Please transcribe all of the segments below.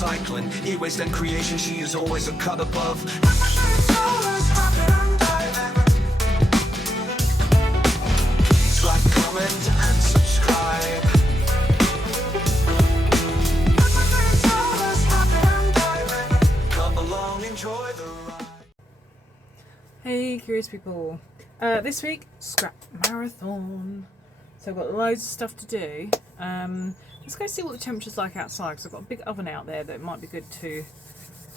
recycling. E-waste and creation, she is always a cut above. Please like, comment and subscribe. Come along, enjoy the ride. Hey curious people, this week scrap marathon, so I've got loads of stuff to do. Let's go see what the temperature's like outside, because I've got a big oven out there that it might be good to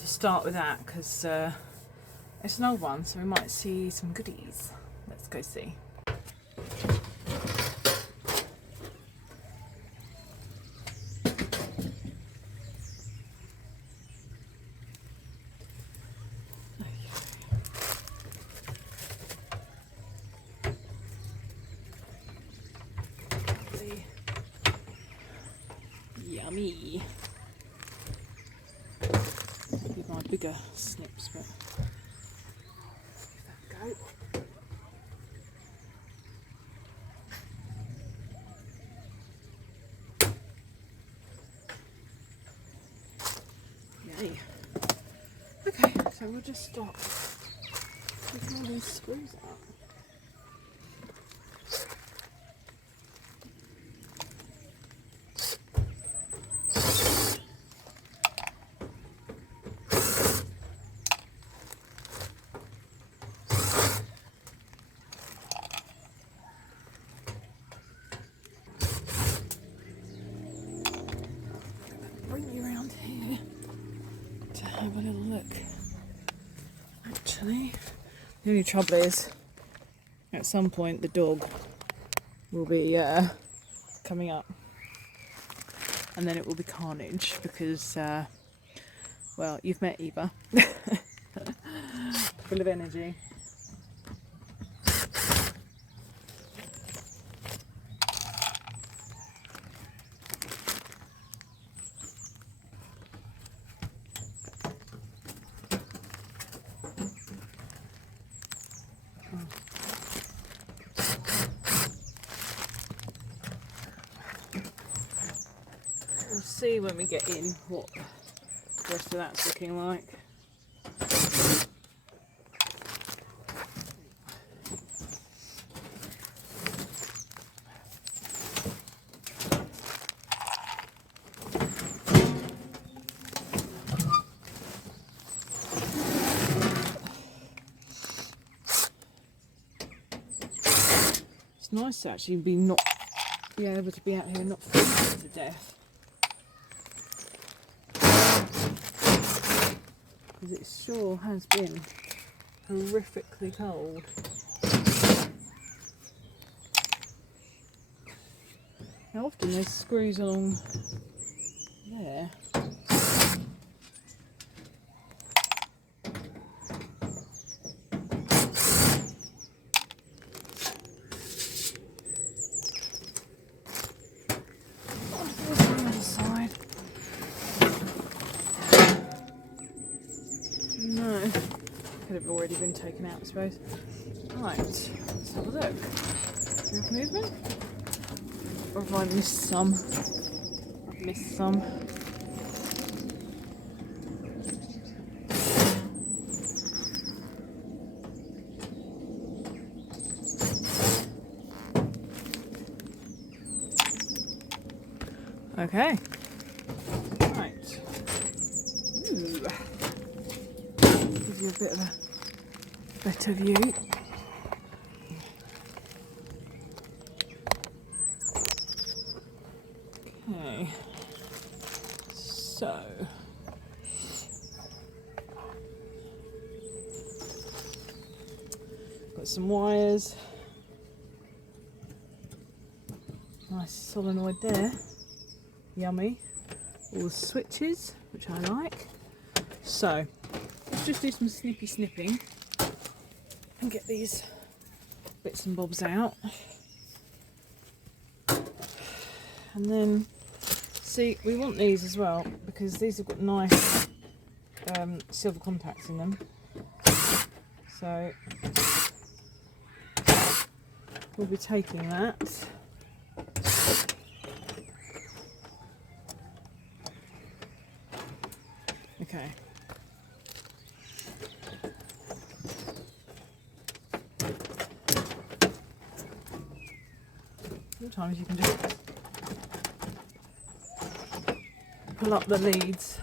start with that, because it's an old one, so we might see some goodies. Let's go see. Yummy. Give my bigger snips, but give that a go. Yay. Okay, so we'll just stop taking all these screws out. Bring you around here to have a little look. Actually, the only trouble is at some point the dog will be coming up, and then it will be carnage because well, you've met Eva. Full of energy. We'll see when we get in what the rest of that's looking like. It's nice to actually be able to be out here and not freezing to death. Because it sure has been horrifically cold. Now often there's screws along there. No, could have already been taken out, I suppose. Right, let's have a look. Do we have movement? Or have I missed some? I've missed some. Okay. Right. Ooh. Gives you a bit of a better view. Okay. So. Got some wires. Nice solenoid there. Yummy. All the switches, which I like. So, let's just do some snipping and get these bits and bobs out. And then, see, we want these as well because these have got nice silver contacts in them. So, we'll be taking that. Okay. Sometimes you can just pull up the leads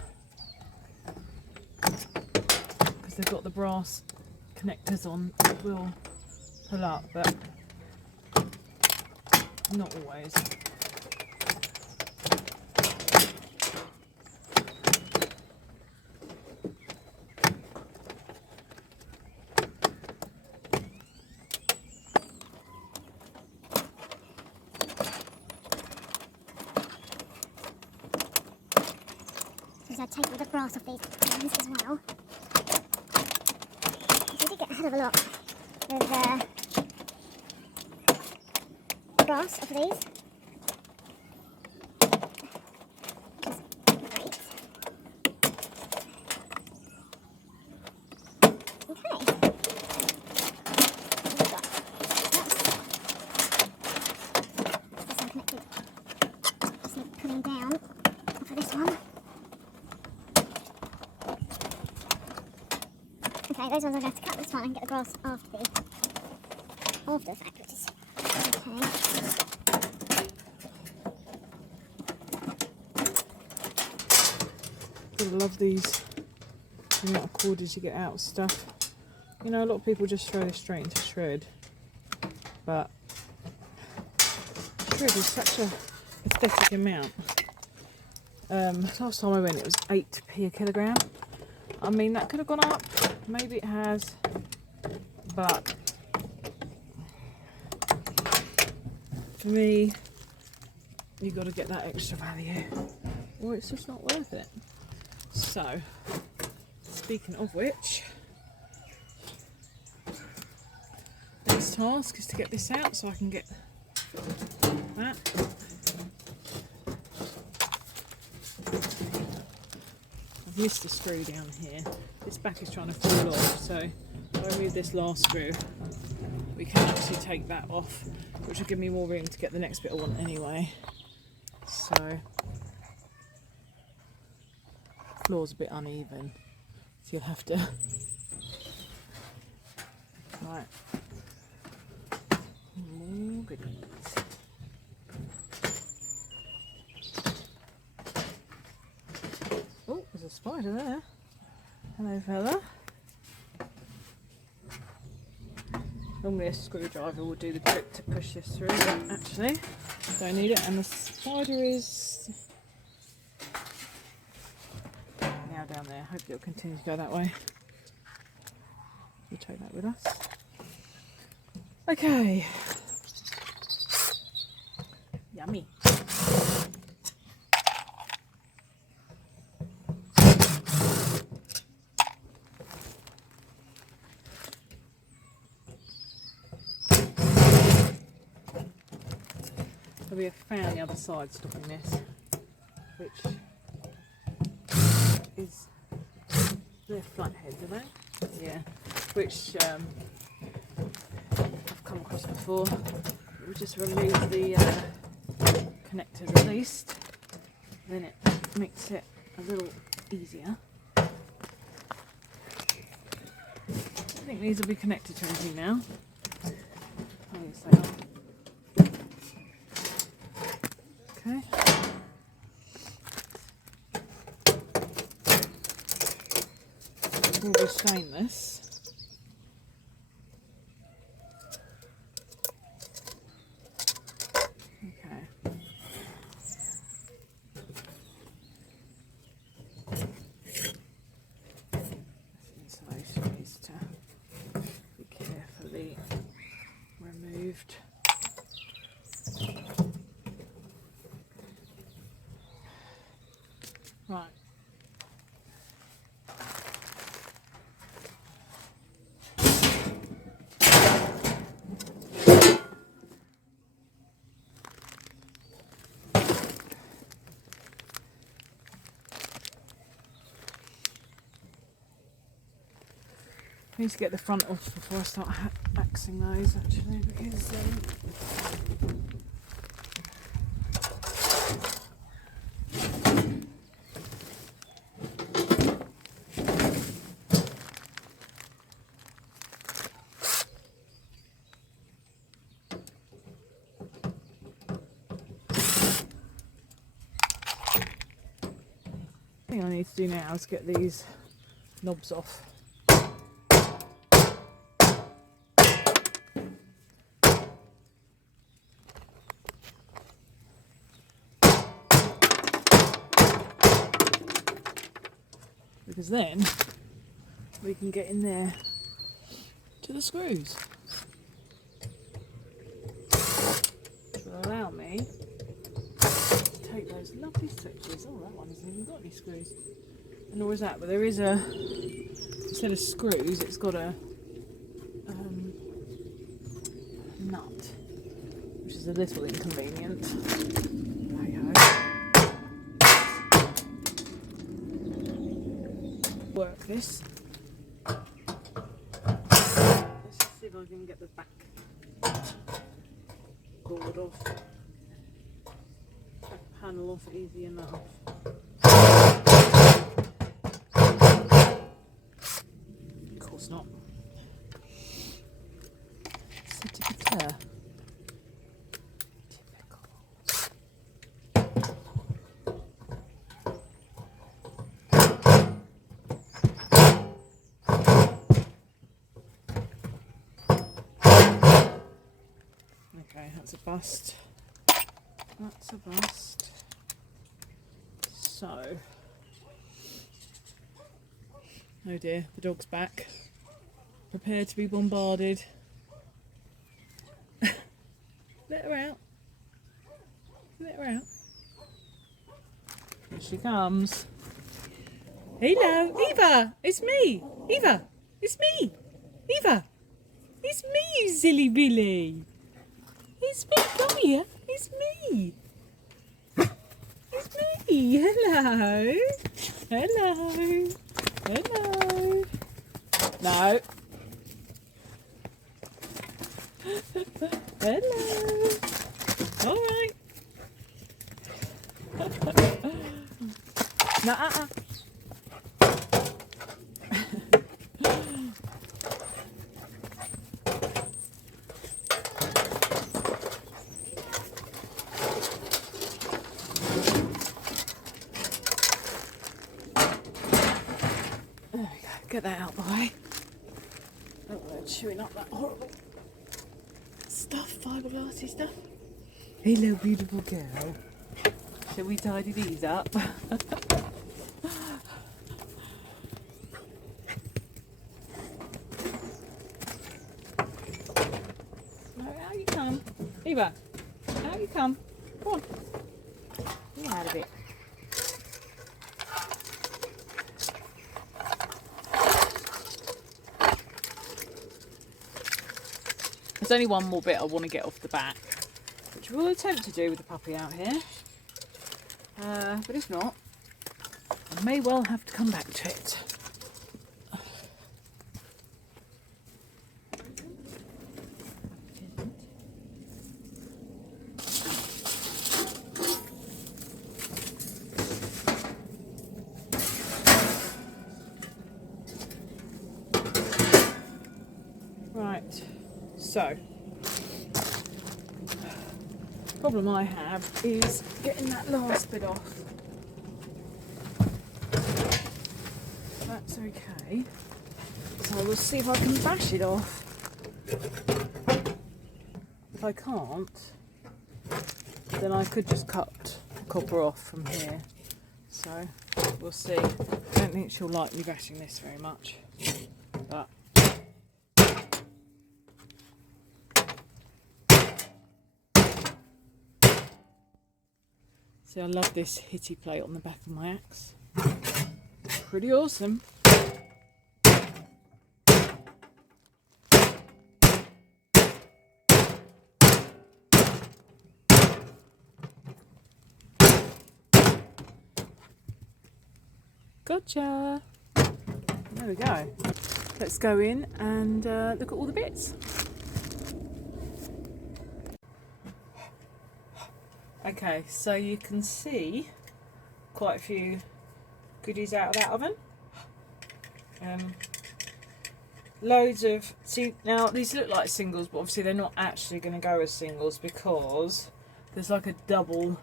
because they've got the brass connectors on. It will pull up, but not always. I take all the brass off these ends as well. So I did get a hell of a lot of brass off of these. Which is great. Okay. We've got this one connected. Just need pulling down off of this one. Okay, those ones I'm going to have to cut this one and get the brass after the fact, which is okay. I love these, the amount of cordage you get out of stuff. You know, a lot of people just throw this straight into shred, but shred is such a pathetic amount. Last time I went it was 8p a kilogram. I mean, that could have gone up, maybe it has, but for me, you've got to get that extra value or it's just not worth it. So, speaking of which, next task is to get this out so I can get that. I've missed a screw down here. This back is trying to fall off, so if I remove this last screw, we can actually take that off, which will give me more room to get the next bit I want anyway. So, floor's a bit uneven, so you'll have to. Right. More goodies. Oh, there's a spider there. Hello, fella. Normally a screwdriver will do the trick to push this through, but actually don't need it. And the spider is now down there. Hopefully it'll continue to go that way. We'll take that with us. Okay. Yummy. So we have found the other side stopping this, which is, they're flatheads, are they? Yeah, which I've come across before. We just remove the connectors at least, then it makes it a little easier. I think these will be connected to anything now. Oh, yes, they are. Okay. Will be stainless. Okay. This insulation needs to be carefully removed. Right. I need to get the front off before I start axing those actually, because thing I need to do now is get these knobs off. Because then we can get in there to the screws. Which will allow me to take those lovely switches. Oh, that one hasn't even got any screws. And nor is that, but there is a, instead of screws, it's got a nut, which is a little inconvenient. Hey-ho. Work this. Let's see if I can get the back board off. Back panel off easy enough. Of course not. So typical. Okay, that's a bust. That's a bust. So, oh dear, the dog's back. Prepare to be bombarded. Let her out. Let her out. Here she comes. Hello, Eva! It's me! Eva! It's me! Eva! It's me, you silly Billy! It's me, come here. It's me. It's me. Hello. Hello. Hello. No. Hello. All right. No, Get that out of the way. Oh, they're chewing up that horrible stuff, fiberglassy stuff. Hello, beautiful girl. Shall we tidy these up? No, out you come. Eva, out you come. Come on. Get out of it. There's only one more bit I want to get off the back, which we'll attempt to do with the puppy out here. But if not, I may well have to come back to it. Right. So, the problem I have is getting that last bit off. That's okay. So we'll see if I can bash it off. If I can't, then I could just cut the copper off from here. So we'll see. I don't think she'll like me bashing this very much, but see, I love this hitty plate on the back of my axe. Pretty awesome. Gotcha. There we go. Let's go in and look at all the bits. Okay, so you can see quite a few goodies out of that oven. Loads of, see now these look like singles, but obviously they're not actually going to go as singles because there's like a double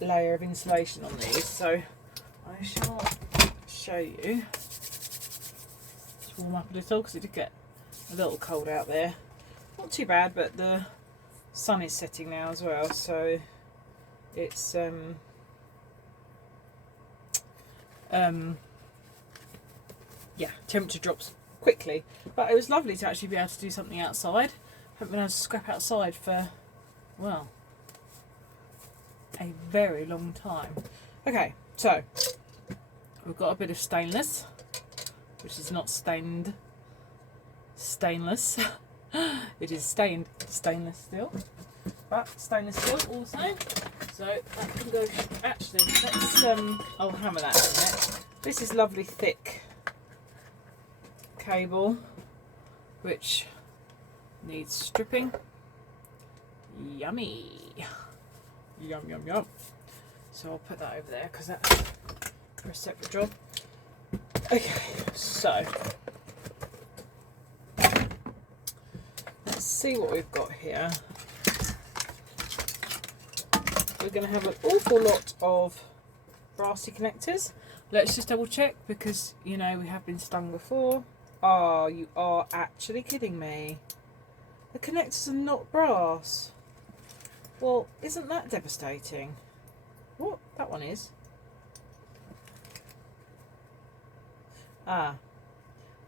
layer of insulation on these, so I shall show you. Just warm up a little because it did get a little cold out there. Not too bad, but the sun is setting now as well, so it's yeah, temperature drops quickly. But it was lovely to actually be able to do something outside. Haven't been able to scrap outside for, well, a very long time. Okay, so we've got a bit of stainless, which is not stained stainless. It is stained stainless steel, but stainless steel also. So that can go. Actually, let's I'll hammer that in a minute. This is lovely thick cable, which needs stripping. Yummy. Yum yum yum. So I'll put that over there because that's for a separate job. Okay, so let's see what we've got here. We're going to have an awful lot of brassy connectors. Let's just double check because, you know, we have been stung before. Oh, you are actually kidding me. The connectors are not brass. Well, isn't that devastating? What? That one is. Ah,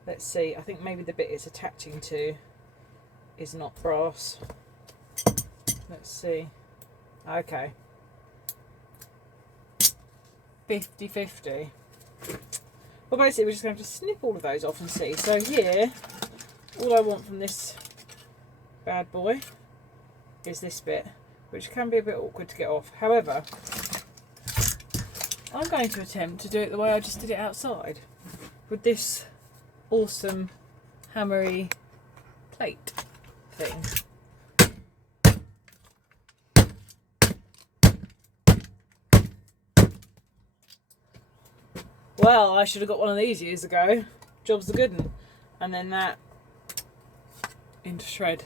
let's see. I think maybe the bit it's attaching to is not brass. Let's see. Okay. 50-50. Well, basically we're just going to have to snip all of those off and see. So here, all I want from this bad boy is this bit, which can be a bit awkward to get off. However, I'm going to attempt to do it the way I just did it outside, with this awesome hammery plate thing. Well, I should have got one of these years ago. Job's the good one. And then that into shred.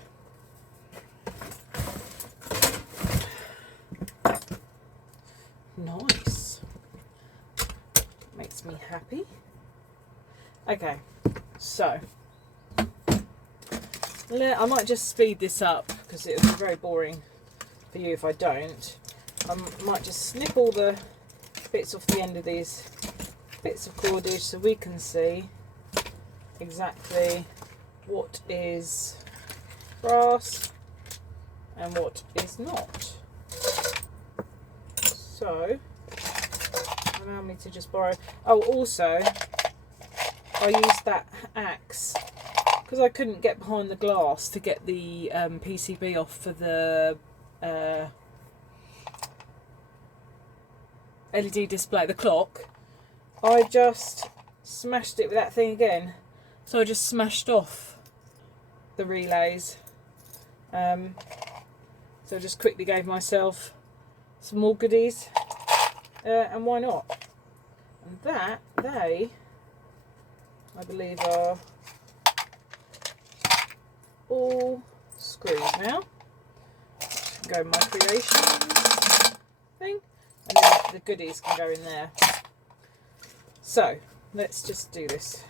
Nice. Makes me happy. Okay, so I might just speed this up because it would be very boring for you if I don't. I might just snip all the bits off the end of these bits of cordage so we can see exactly what is brass and what is not. So allow me to just borrow. Oh, also I used that axe because I couldn't get behind the glass to get the PCB off for the LED display, the clock. I just smashed it with that thing again. So I just smashed off the relays. So I just quickly gave myself some more goodies. And why not? And that, I believe, are all screws now. Go in my creations thing. And then the goodies can go in there. So, let's just do this.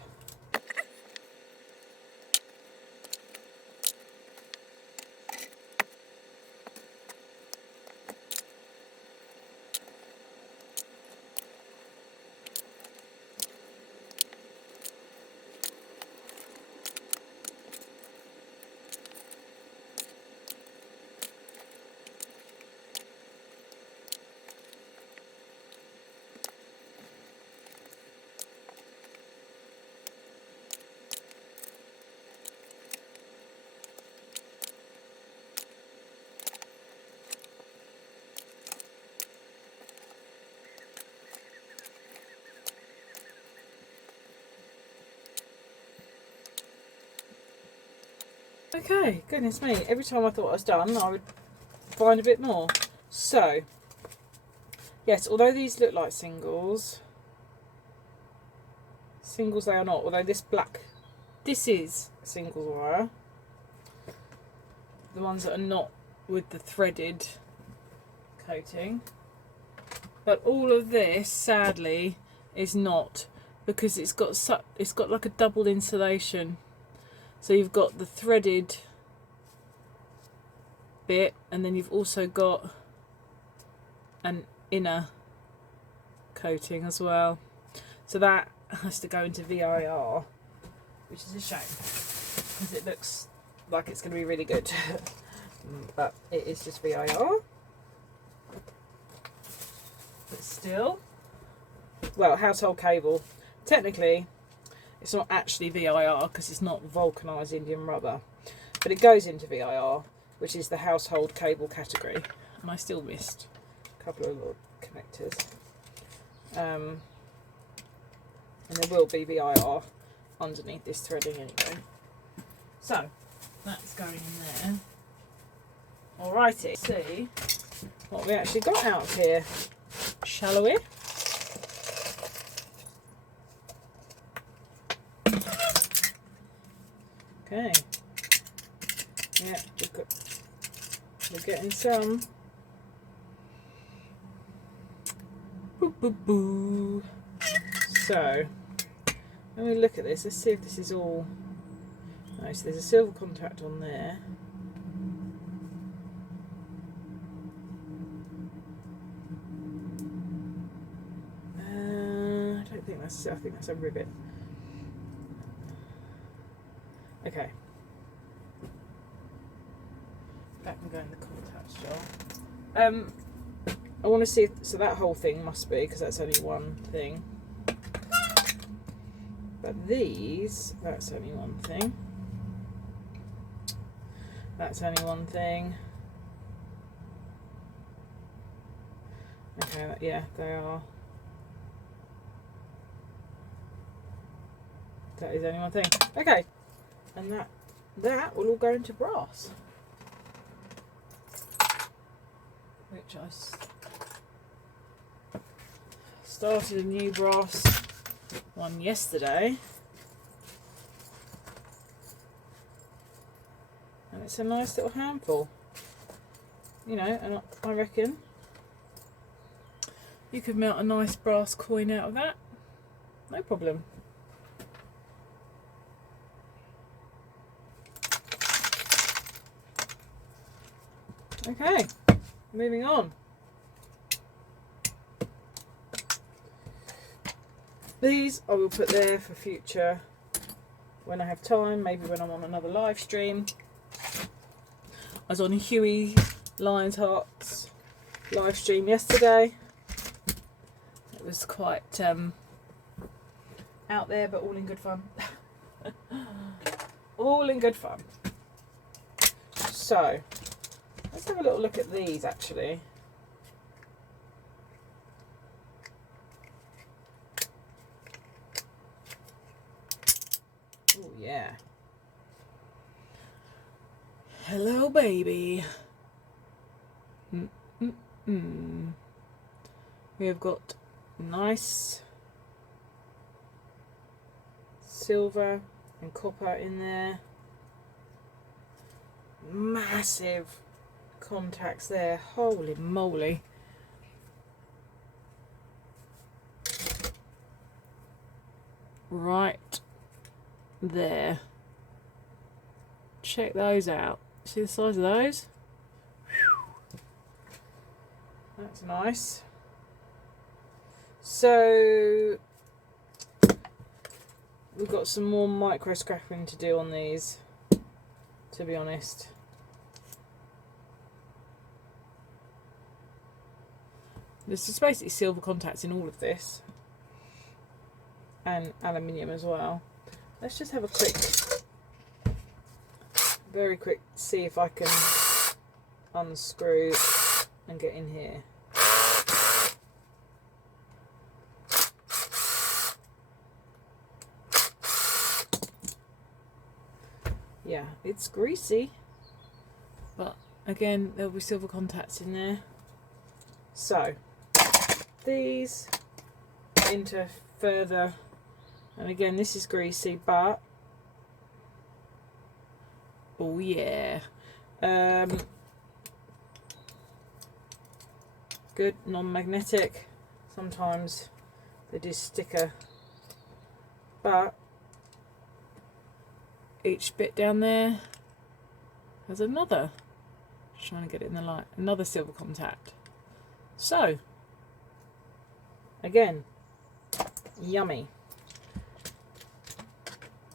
Okay, goodness me, every time I thought I was done, I would find a bit more. So, yes, although these look like singles they are not, although this is singles wire. The ones that are not with the threaded coating. But all of this, sadly, is not, because it's got like a double insulation. So you've got the threaded bit, and then you've also got an inner coating as well. So that has to go into VIR, which is a shame because it looks like it's going to be really good. But it is just VIR. But still, well, household cable. Technically, it's not actually VIR because it's not vulcanized Indian rubber, but it goes into VIR, which is the household cable category. And I still missed a couple of little connectors. And there will be VIR underneath this threading anyway. So that's going in there. Alrighty, let's see what we actually got out of here, shall we? Okay. Yeah, we're getting some. Boo boo boo. So, when we look at this, let's see if this is all. No, so there's a silver contact on there. I think that's a rivet. Okay. That can go in the contacts jar. I want to see if, so that whole thing must be, because that's only one thing. But these, that's only one thing. That's only one thing. Okay, yeah, they are. That is only one thing. Okay, and that will all go into brass, which I started a new brass one yesterday, and it's a nice little handful, you know, and I reckon you could melt a nice brass coin out of that, no problem. Okay, moving on. These I will put there for future when I have time, maybe when I'm on another live stream. I was on Huey Lionheart's live stream yesterday. It was quite out there, but all in good fun. All in good fun. So, let's have a little look at these actually. Oh yeah. Hello baby. We have got nice silver and copper in there. Massive contacts there, holy moly. Right there, check those out. See the size of those? Whew. That's nice. So we've got some more micro scrapping to do on these, to be honest. There's just basically silver contacts in all of this, and aluminium as well. Let's just have a quick, very quick, see if I can unscrew and get in here. Yeah, it's greasy, but again, there'll be silver contacts in there. So, these into further, and again, this is greasy, but oh yeah, good non-magnetic. Sometimes They do sticker, but each bit down there has another. Just trying to get it in the light. Another silver contact. So, again, yummy.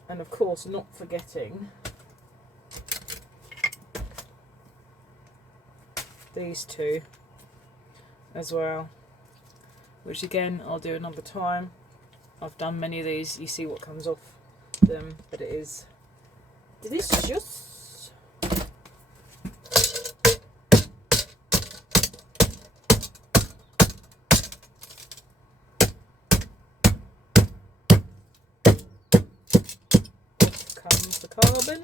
And of course, not forgetting these two as well, which again I'll do another time. I've done many of these, you see what comes off them, but it is delicious. Off comes the carbon.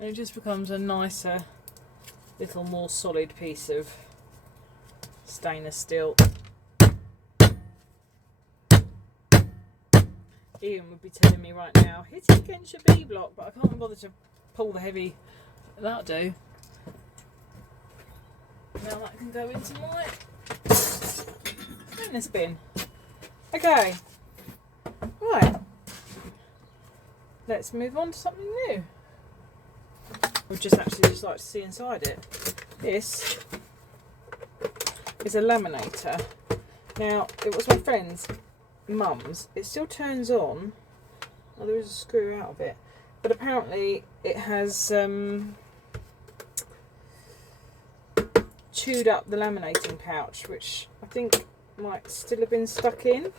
And it just becomes a nicer, little more solid piece of stainless steel. Ian would be telling me right now, hit it against your B block, but I can't bother to pull the heavy. That'll do. Now that can go into my stainless bin. Okay, right. Let's move on to something new. We'd just like to see inside it. This is a laminator. Now, it was my friend's mum's. It still turns on. Oh, there is a screw out of it. But apparently it has chewed up the laminating pouch, which I think might still have been stuck in.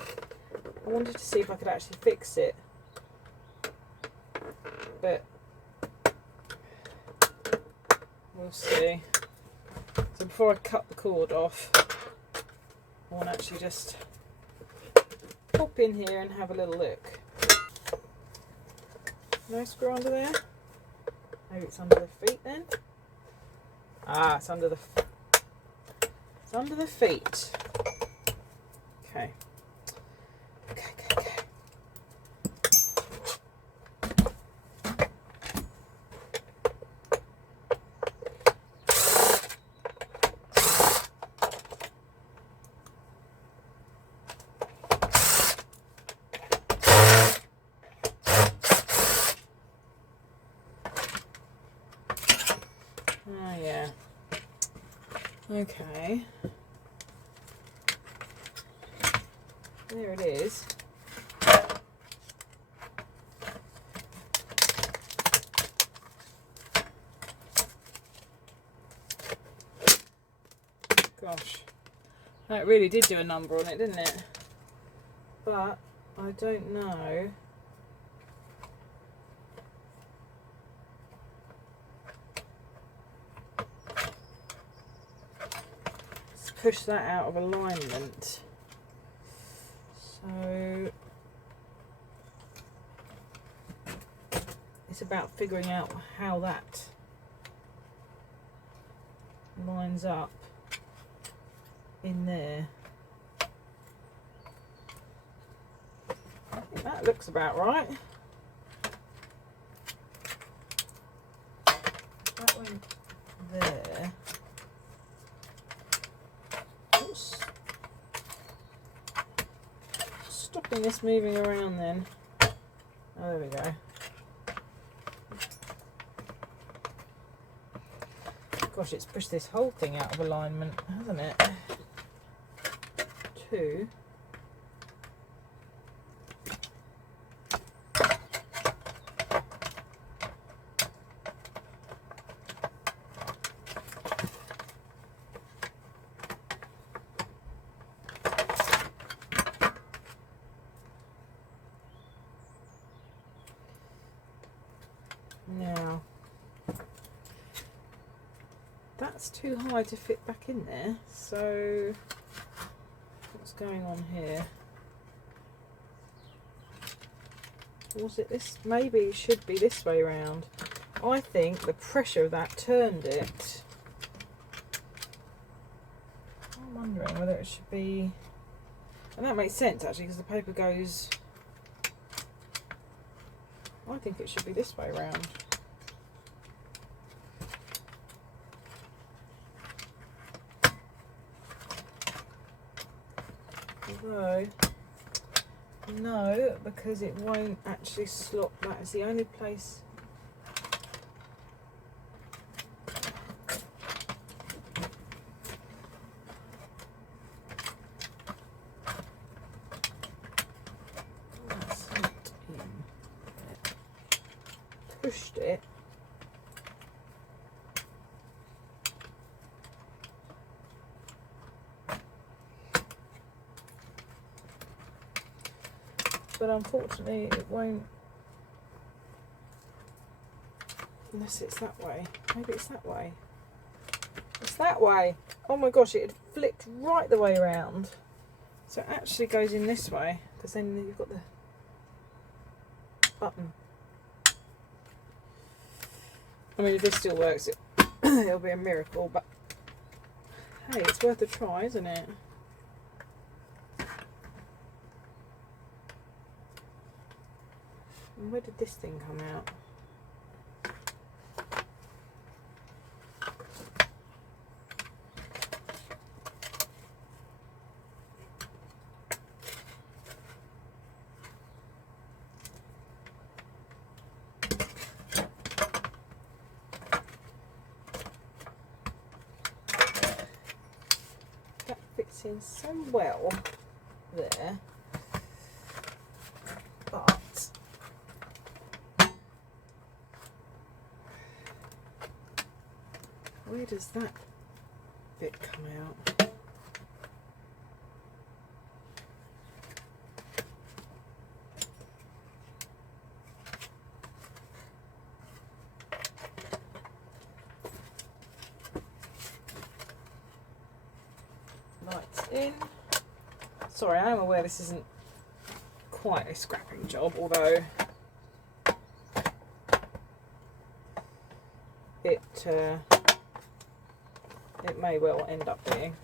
I wanted to see if I could actually fix it. But we'll see. So before I cut the cord off, I want to actually just pop in here and have a little look. No screw under there? Maybe it's under the feet then? Ah, it's under the feet. Okay. Okay. Oh yeah. Okay. There it is. Gosh. That really did do a number on it, didn't it? But I don't know. Push that out of alignment. So it's about figuring out how that lines up in there. I think that looks about right. That went there. Stopping this moving around then. Oh, there we go. Gosh, it's pushed this whole thing out of alignment, hasn't it? Two. Now, that's too high to fit back in there, so what's going on here? Was it this? Maybe it should be this way round. I think the pressure of that turned it. I'm wondering whether it should be... And that makes sense actually, because the paper goes... I think it should be this way round. Although, no, because it won't actually slot. That is the only place. That's not in. Pushed it. But unfortunately it won't, unless it's that way. Maybe it's that way. It's that way. Oh my gosh, it had flicked right the way around. So it actually goes in this way, because then you've got the button. I mean, if this still works, it'll be a miracle, but hey, it's worth a try, isn't it? And where did this thing come out? That fits in so well there. But where does that bit come out? Lights in. Sorry, I am aware this isn't quite a scrapping job, although it may well end up being.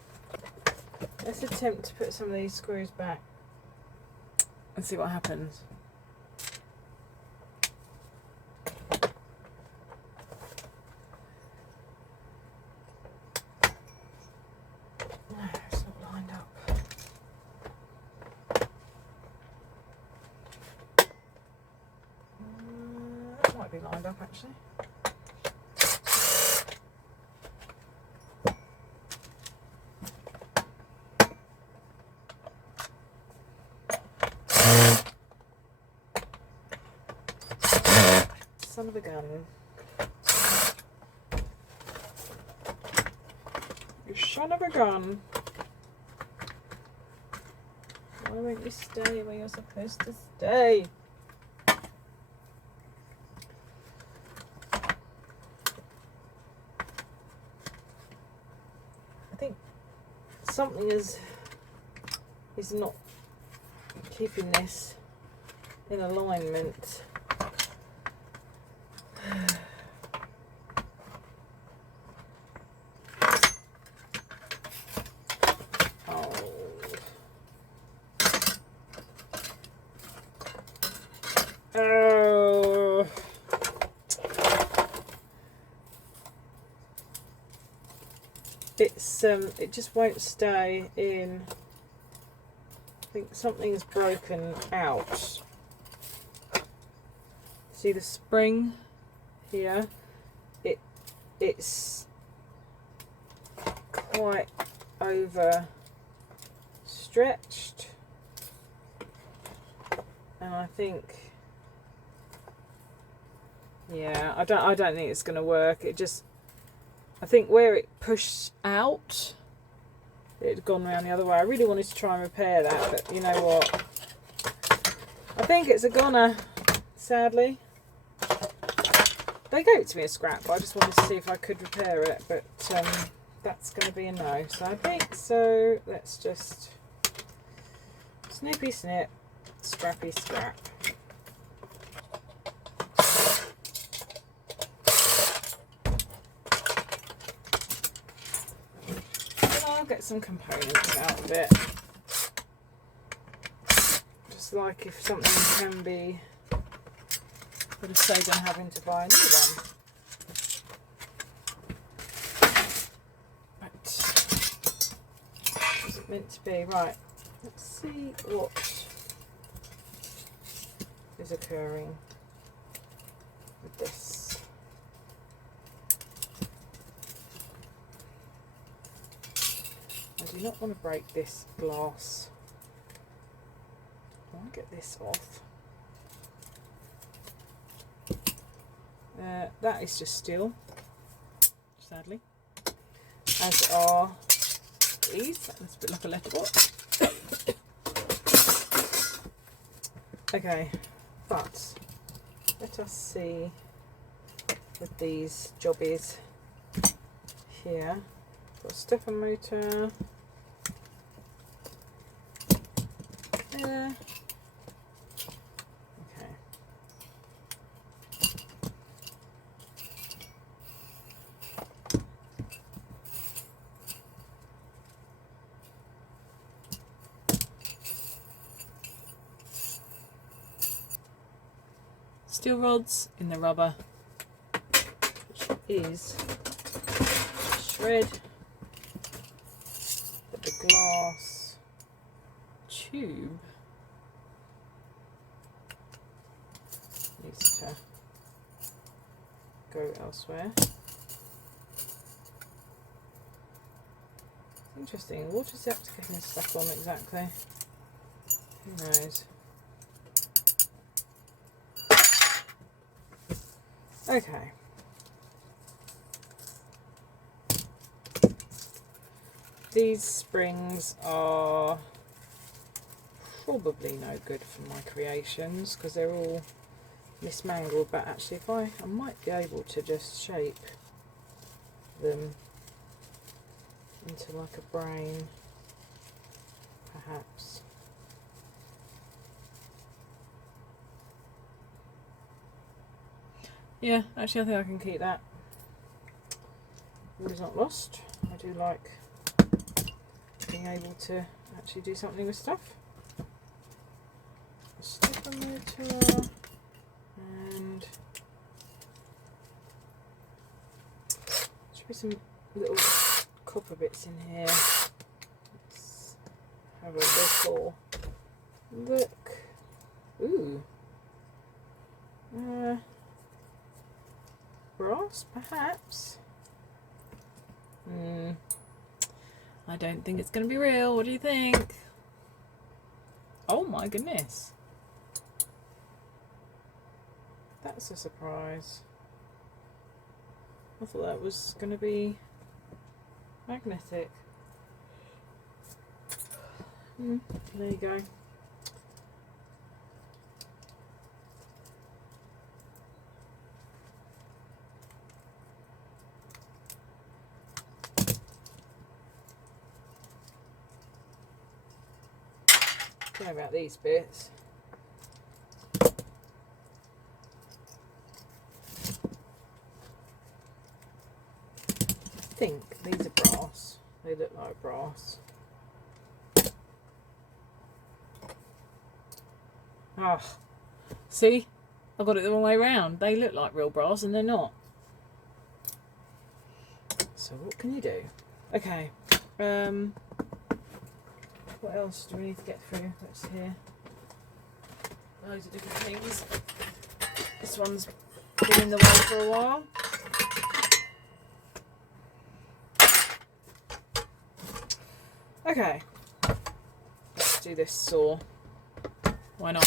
Let's attempt to put some of these screws back and see what happens. No, it's not lined up. That might be lined up actually. Son of a gun. You son of a gun. Why won't you stay where you're supposed to stay? I think something is not keeping this in alignment. Oh. It just won't stay in. I think something's broken out. See the spring here? It's quite overstretched, and I think, yeah, I don't think it's going to work. I think where it pushed out, it had gone around the other way. I really wanted to try and repair that, but you know what? I think it's a goner, sadly. They gave it to me as scrap, but I just wanted to see if I could repair it, but that's going to be a no. So I think, so let's just snippy snip, scrappy scrap. I'll get some components out of it. Just like if something can be, would have saved on having to buy a new one. But is it meant to be? Right, let's see what is occurring with this. I do not want to break this glass. I want to get this off. That is just steel, sadly. As are these. That's a bit like a letterbox. Okay, but let us see with these jobbies here. Got a stepper motor. There. Okay. Steel rods in the rubber, which is shred, but the glass tube needs to go elsewhere. Interesting, what is the application stuck on exactly? Who knows? Okay. These springs are probably no good for my creations because they're all mismangled, but actually if I might be able to just shape them into like a brain, perhaps. Yeah, actually I think I can keep that. All is not lost. I do like being able to actually do something with stuff. A stepper motor and should be some little copper bits in here. Let's have a little look. Ooh. Brass, perhaps? I don't think it's going to be real. What do you think? Oh my goodness. That's a surprise. I thought that was going to be magnetic. There you go. Sorry about these bits. I think these are brass. They look like brass. Ah, see? I got it the wrong way round. They look like real brass and they're not. So what can you do? Okay. What else do we need to get through? Let's hear. Loads of different things. This one's been in the way for a while. Okay. Let's do this saw. Why not?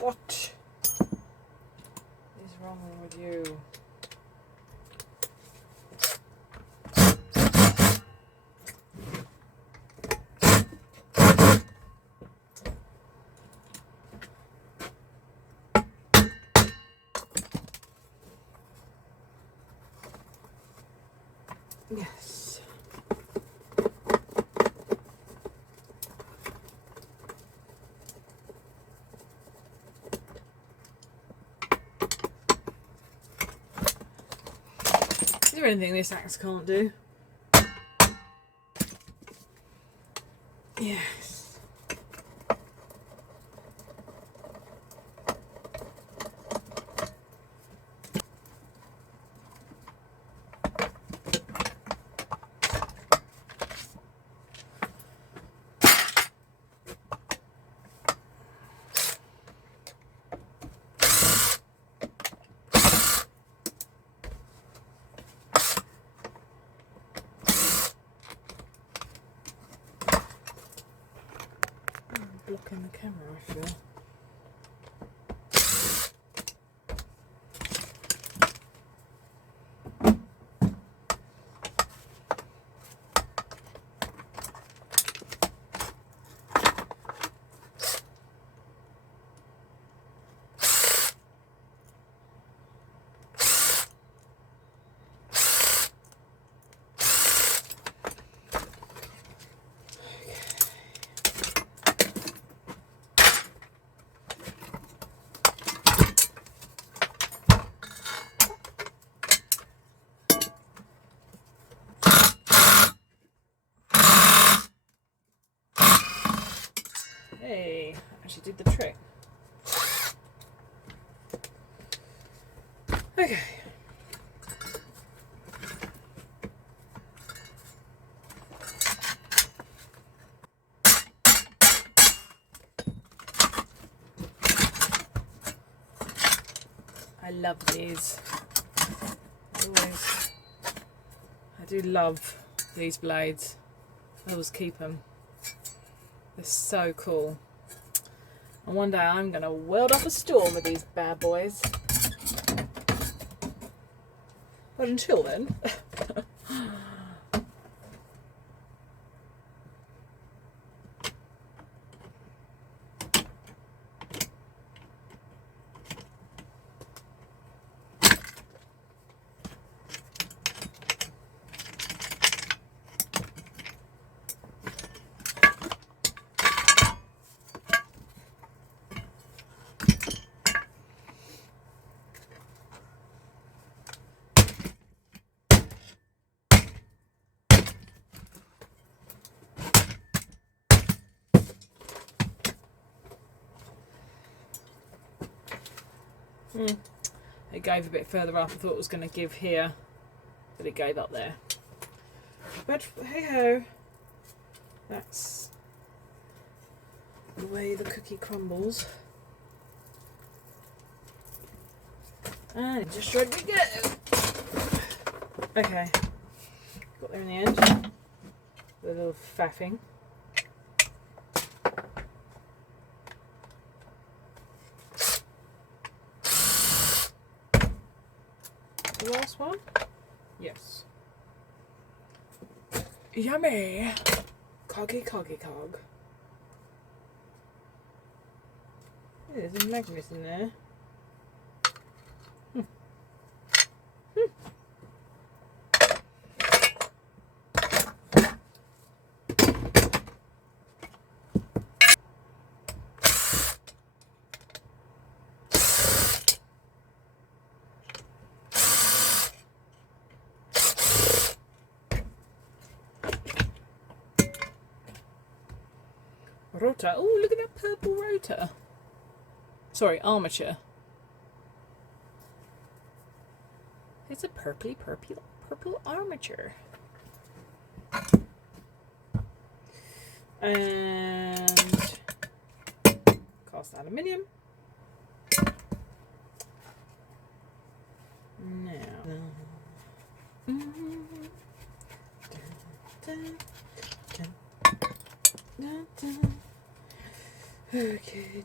What is wrong with you? Yes. Is there anything this axe can't do? Yes. Blocking the camera, I feel. Hey, actually did the trick. Okay. I love these. Always. I do love these blades. I always keep them. They're so cool. And one day I'm going to weld up a storm with these bad boys. But until then... It gave a bit further up. I thought it was going to give here, but it gave up there. But hey ho, that's the way the cookie crumbles. And just ready to go. Okay, got there in the end. A little faffing. The last one? Yes. Yummy! Coggy cog. There's a magnet in there. Rotor. Oh, look at that purple rotor. Sorry, armature. It's a purple armature. And cast aluminium. Now. Okay.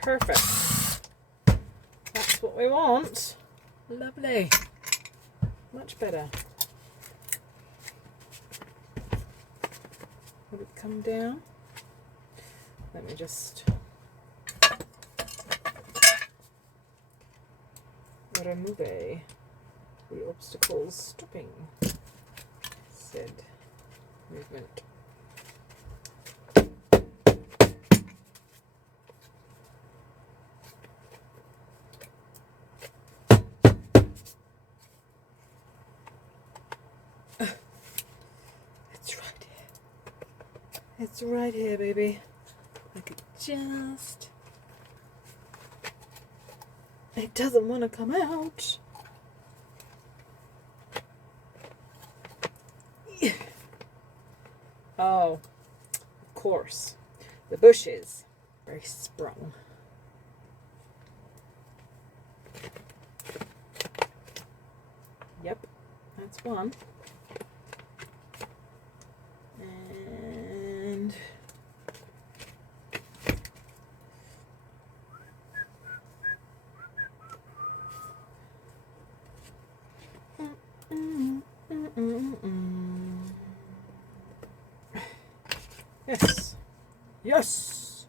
Perfect. That's what we want. Lovely. Much better. Would it come down? Let me just remove the obstacles stopping said movement. It's right here. It's right here, baby. I could just... It doesn't want to come out. Oh, of course. The bushes. Very sprung. Yep, that's one. And yes, yes,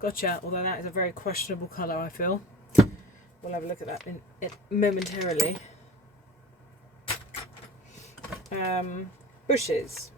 gotcha. Although that is a very questionable colour, I feel. We'll have a look at that in momentarily. Bushes.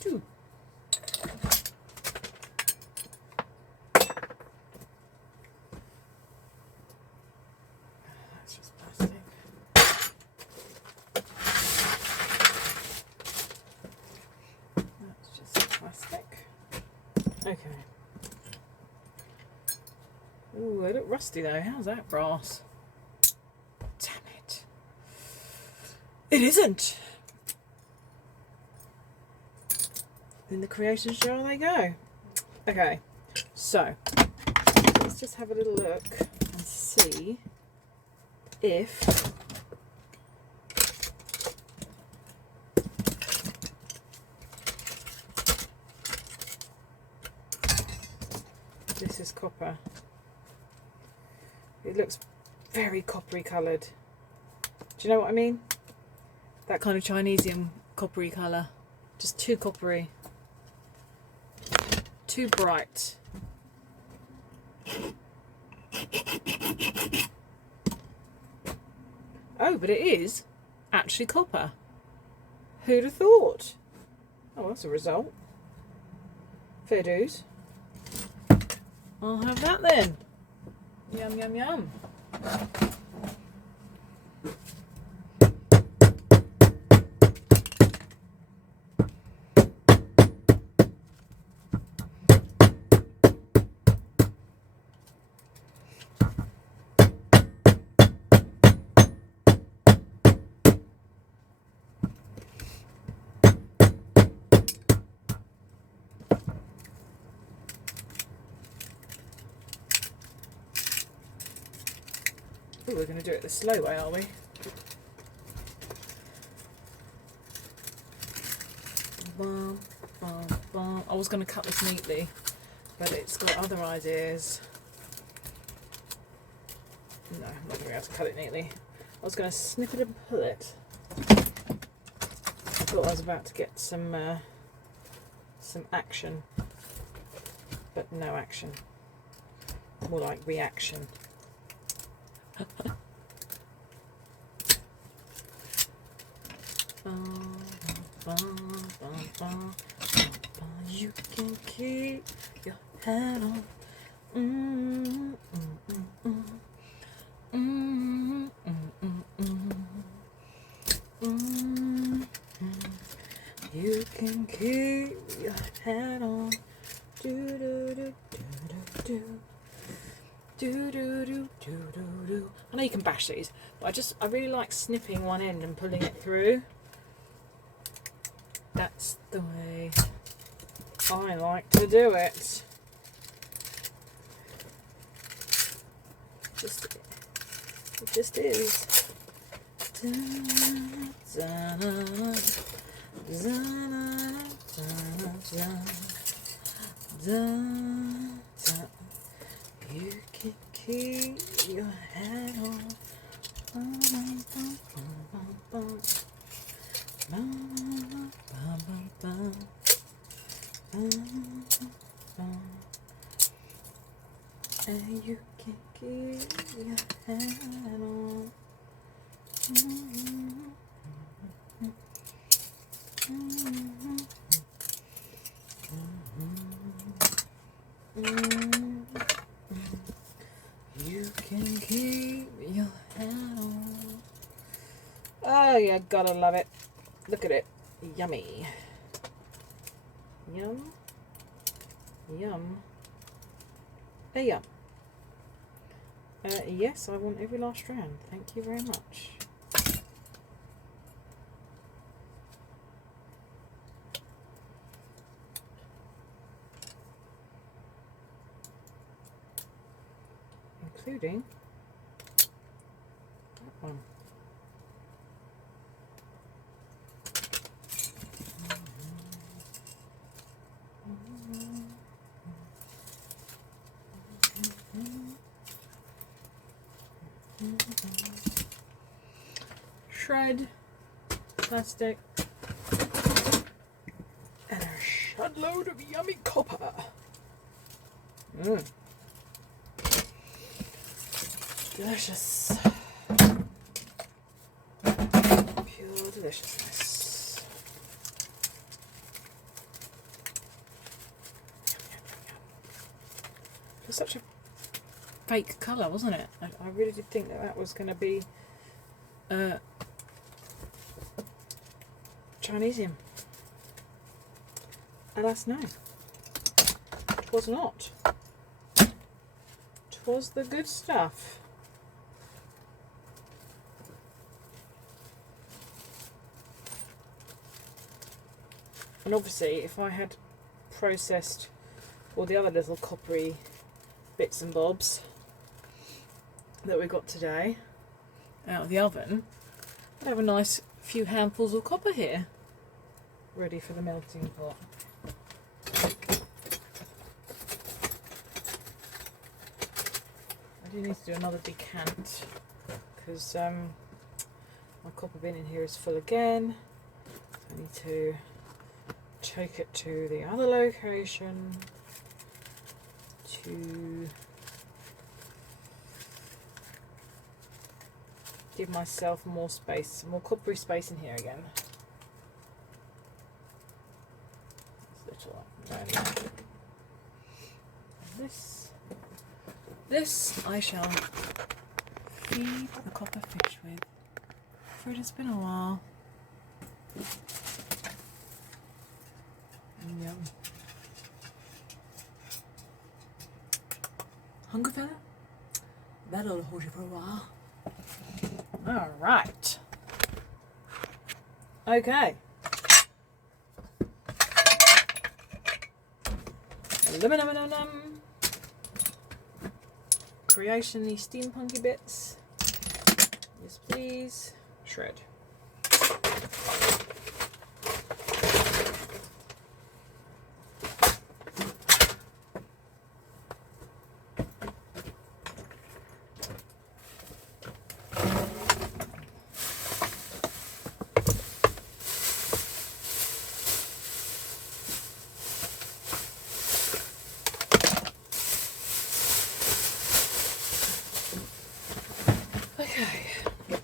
Two. That's just plastic. That's just plastic. Okay. Ooh, they look rusty though. How's that brass? Damn it. It isn't. In the creation jar they go. Okay, so let's just have a little look and see if this is copper. It looks very coppery coloured. Do you know what I mean? That kind of Chinesium coppery colour. Just too coppery. Too bright. Oh, but it is actually copper. Who'd have thought? Oh, that's a result. Fair dues. I'll have that then. Yum, yum, yum. Ooh, we're going to do it the slow way, are we? Bum, bum, bum. I was going to cut this neatly, but it's got other ideas. No, I'm not going to be able to cut it neatly. I was going to snip it and pull it. I thought I was about to get some action, but no action. More like reaction. You can keep your hat on. You can keep your hat on. Do do do do do do do do do do do. I know you can bash these, but I really like snipping one end and pulling it through. That's the way I like to do it. It just is. You can keep your hat on. And you can keep your hat on. You can keep your hat on. Oh yeah, gotta love it. Look at it. Yummy. Yum. Yum. A yum. Yes, I want every last strand. Thank you very much. Including that one. Shred, plastic, and a shed load of yummy copper. Delicious. Pure deliciousness. It was such a fake colour, wasn't it? I really did think that was going to be Chinesium. Alas, no. It was not. It was the good stuff. And obviously, if I had processed all the other little coppery bits and bobs that we got today out of the oven, I'd have a nice few handfuls of copper here ready for the melting pot. I do need to do another decant because my copper bin in here is full again. So I need to take it to the other location to give myself more space, more coppery space in here again. It's little up. This I shall feed the copper fish with, for it has been a while. Yum. Hunger fella? That'll hold you for a while. Alright. Okay. Aluminum. Creation these steampunky bits. Yes, please. Shred.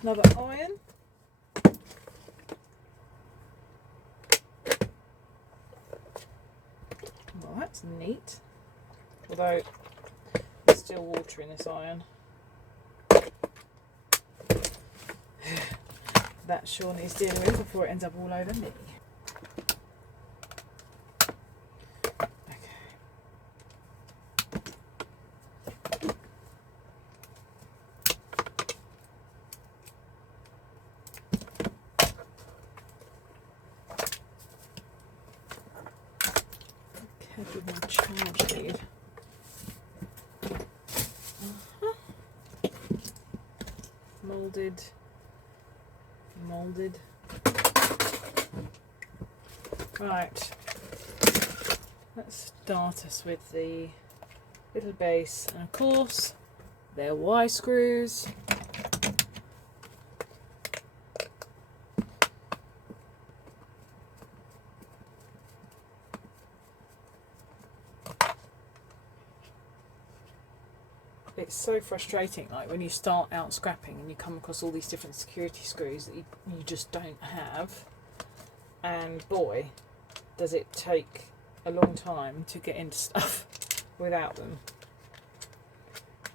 Another iron. Well, that's neat. Although there's still water in this iron. That sure needs dealing with before it ends up all over me. With my charge lead. Moulded moulded. Right, let's start us with the little base, and of course they're Y screws. It's so frustrating, like when you start out scrapping and you come across all these different security screws that you just don't have, and boy does it take a long time to get into stuff without them.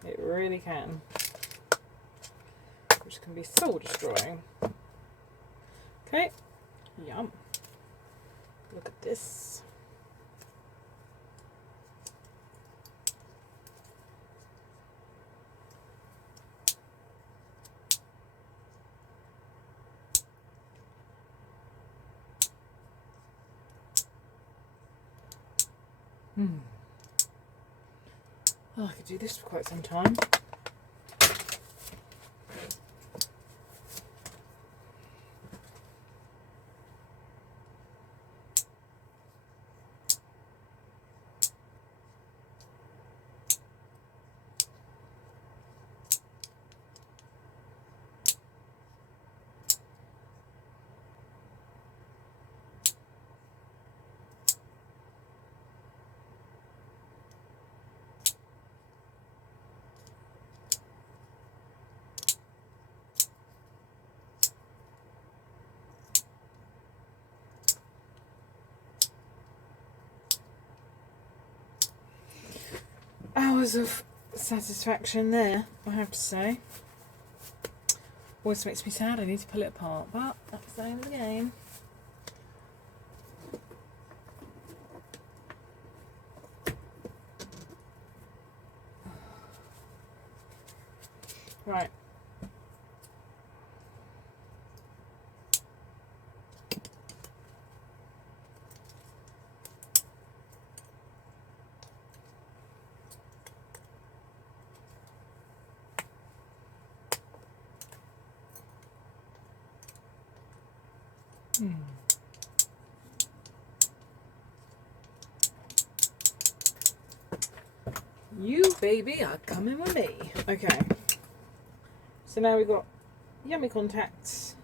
It really can, which can be soul destroying. Okay, yum, look at this. Oh, I could do this for quite some time. Hours of satisfaction there, I have to say. Always makes me sad I need to pull it apart, but that's the name of the game. Right. You, baby, are coming with me. Okay. So now we've got yummy contacts.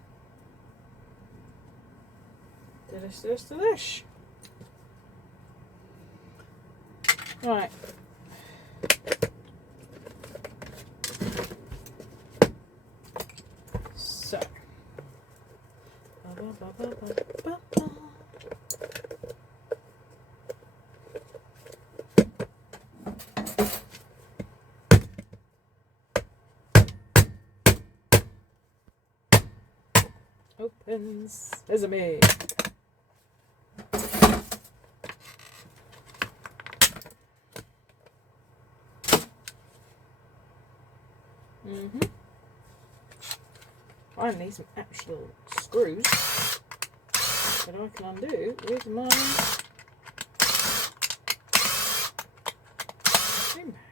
Delish, delish, delish. Right. So. Open sesame. Finally, some actual screws that I can undo with my trim bag.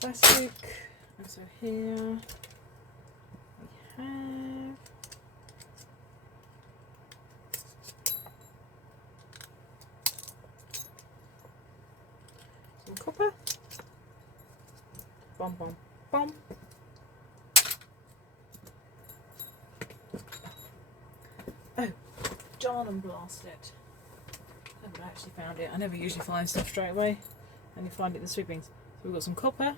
Plastic, and so here we have some copper. Bum bum bum. Oh, darn and blast it. I haven't actually found it. I never usually find stuff straight away, and you find it in the sweepings. So we've got some copper.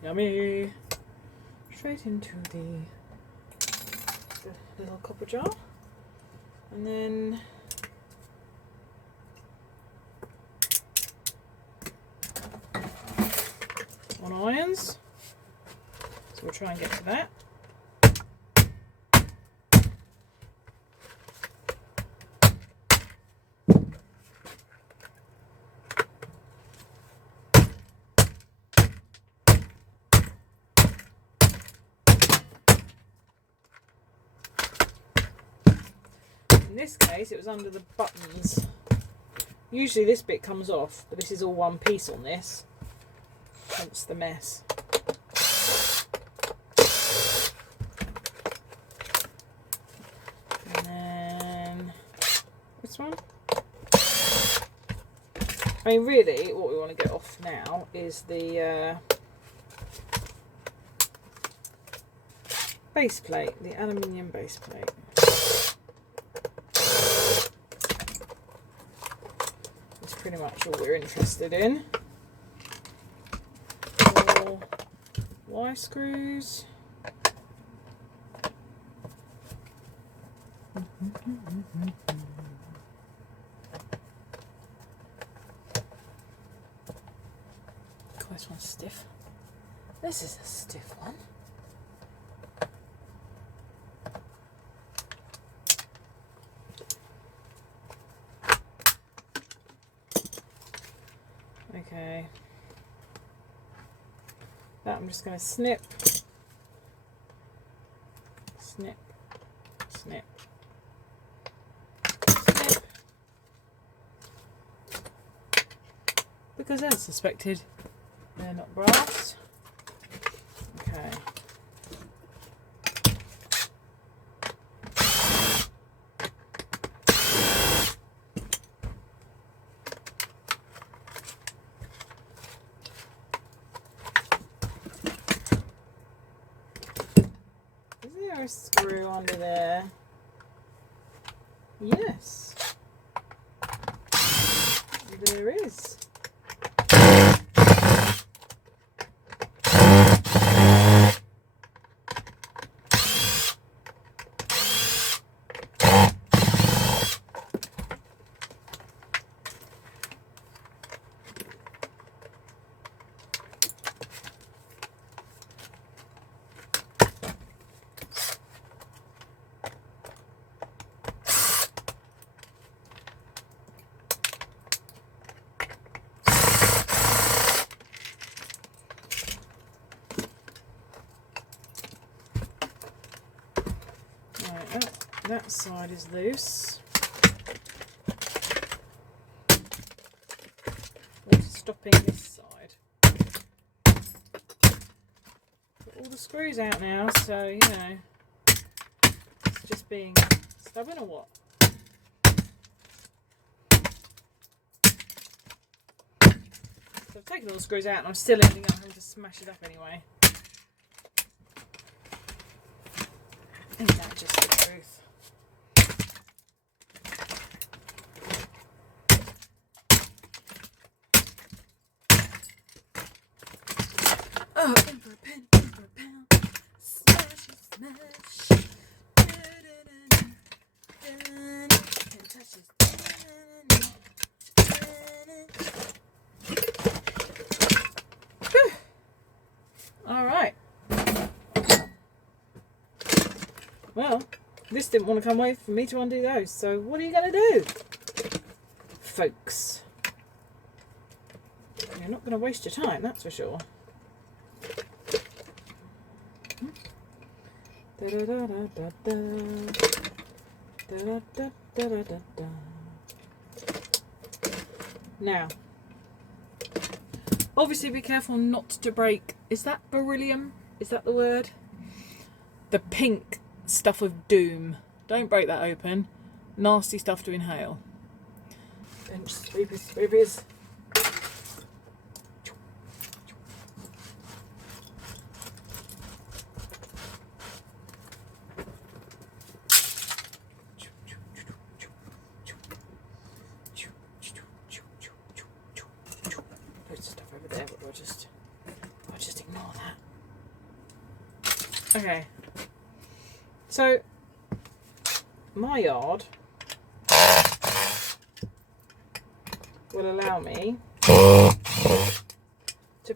Yummy! Straight into the little copper jar, and then on irons. So we'll try and get to that. In this case, it was under the buttons. Usually this bit comes off, but this is all one piece on this. Hence the mess. And then this one. I mean, really, what we want to get off now is the base plate, the aluminium base plate. That's pretty much all we're interested in. 4 Y screws. God, this one's stiff. This is a stiff one. Okay. That I'm just going to snip, snip, snip, snip. Because as suspected, they're not brass. Okay. Is there a screw under there? Yes. There is. That side is loose. What's stopping this side? Got all the screws out now, so you know, it's just being stubborn or what? So I've taken all the screws out and I'm still ending up having to smash it up anyway. Ain't that just the truth? Oh, in for a pen, in for a pound, smash, smash. Can't touch this. All right. Well, this didn't want to come away for me to undo those, so what are you going to do, folks? You're not going to waste your time, that's for sure. Now, obviously be careful not to break, is that beryllium? Is that the word? The pink stuff of doom. Don't break that open. Nasty stuff to inhale. Bench sweepers, sweepers. Okay, so my yard will allow me to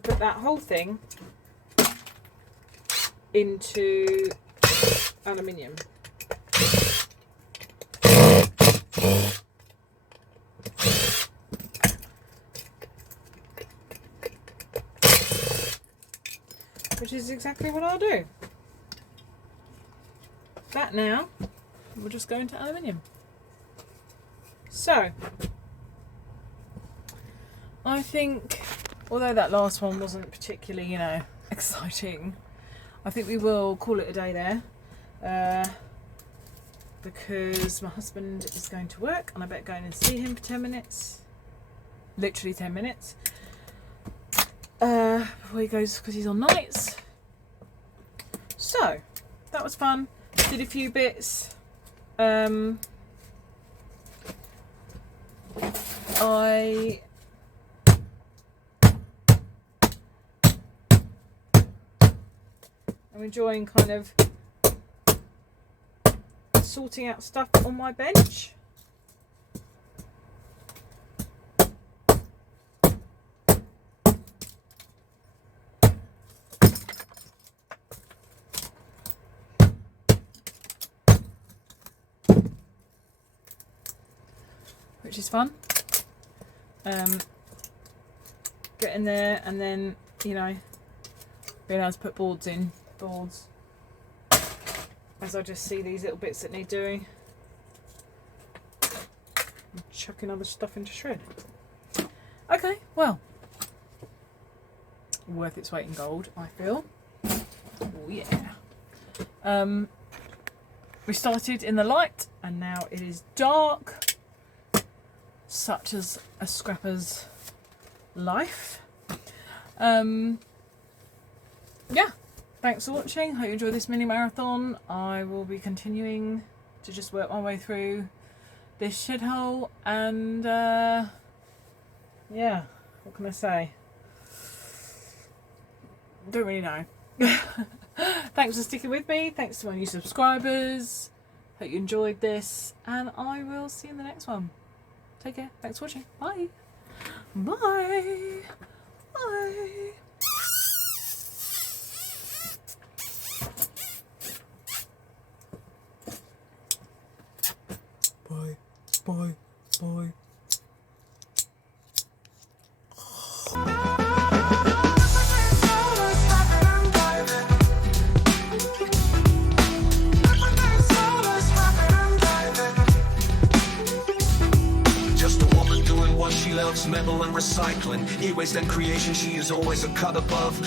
put that whole thing into aluminium. Which is exactly what I'll do. That now will just go into aluminium. So, I think, although that last one wasn't particularly, you know, exciting, I think we will call it a day there. Because my husband is going to work and I better go in and see him for 10 minutes. Literally 10 minutes. Before he goes, because he's on nights. So, that was fun. Did a few bits. I'm enjoying kind of sorting out stuff on my bench. Which is fun. Getting there and then, you know, being able to put boards in. As I just see these little bits that need doing. And chucking other stuff into shred. Okay, well. Worth its weight in gold, I feel. Oh yeah. We started in the light and now it is dark. Such as a scrapper's life. Yeah. Thanks for watching. Hope you enjoyed this mini marathon. I will be continuing to just work my way through this shed hole and yeah, what can I say? Don't really know. Thanks for sticking with me. Thanks to my new subscribers. Hope you enjoyed this and I will see you in the next one. Take care. Thanks for watching. Bye. Bye. Bye. Bye, bye, bye. Just a woman doing what she loves, metal and recycling. E-waste and creation, she is always a cut above.